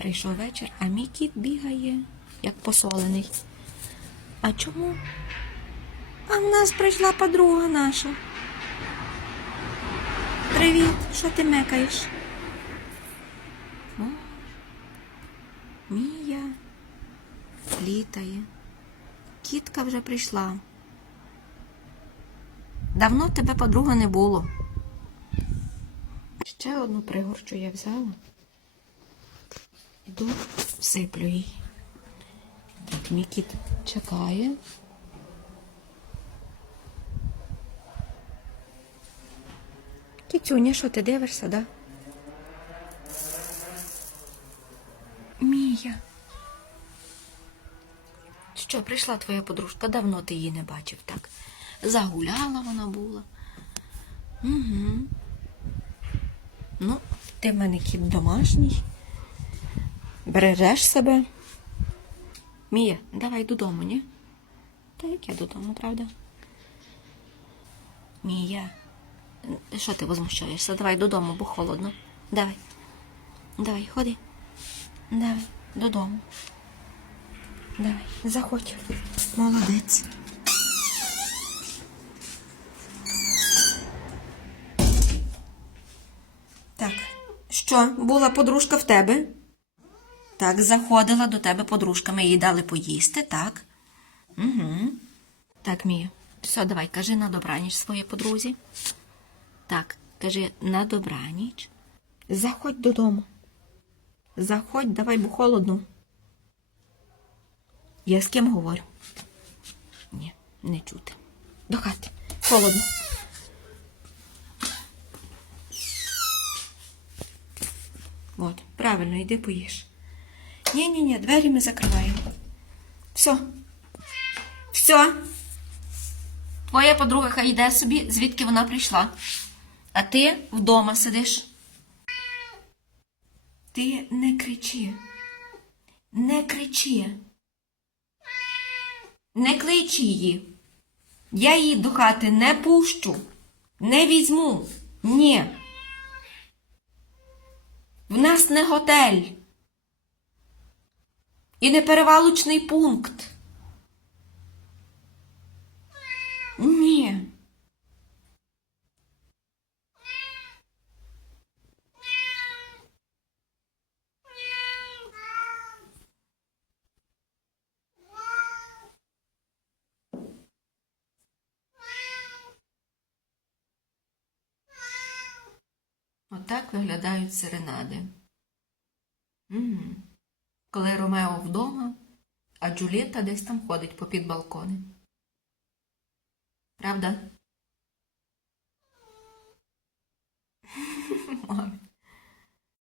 Прийшов вечір, а мій кіт бігає, як посолений. А чому? А в нас прийшла подруга наша. Привіт, що ти мекаєш? О, Мія літає. Кітка вже прийшла. Давно тебе подруга не було. Ще одну пригорчу я взяла. Іду, всиплю їй. Так, мій кіт чекає. Кіцюня, що ти дивишся, да? Мія. Що, прийшла твоя подружка? Давно ти її не бачив, так? Загуляла вона була. Угу. Ну, ти в мене кіт домашній. Бережеш себе. Мія, давай додому, ні? Та як я додому, правда? Мія, що ти возмущаєшся? Давай додому, бо холодно. Давай. Давай, ходи. Давай, додому. Давай, заходь. Молодець. Так, що, була подружка в тебе? Так, заходила до тебе подружка, ми їй дали поїсти, так? Угу. Так, Мія. Все, давай, кажи на добраніч своїй подрузі. Так, кажи на добраніч. Заходь додому. Заходь, давай, бо холодно. Я з ким говорю? Ні, не чути. До хати. Холодно. От, правильно, йди поїж. Ні, ні, ні, двері ми закриваємо. Все. Все. Твоя подруга хай йде собі, звідки вона прийшла. А ти вдома сидиш. Ти не кричи. Не кричи. Не клич її. Я її до хати не пущу. Не візьму. Ні. В нас не готель. І не перевалочний пункт. Ні. Отак виглядають серенади. Угу. Коли Ромео вдома, а Джулієта десь там ходить попід балкони. Правда? Мамі.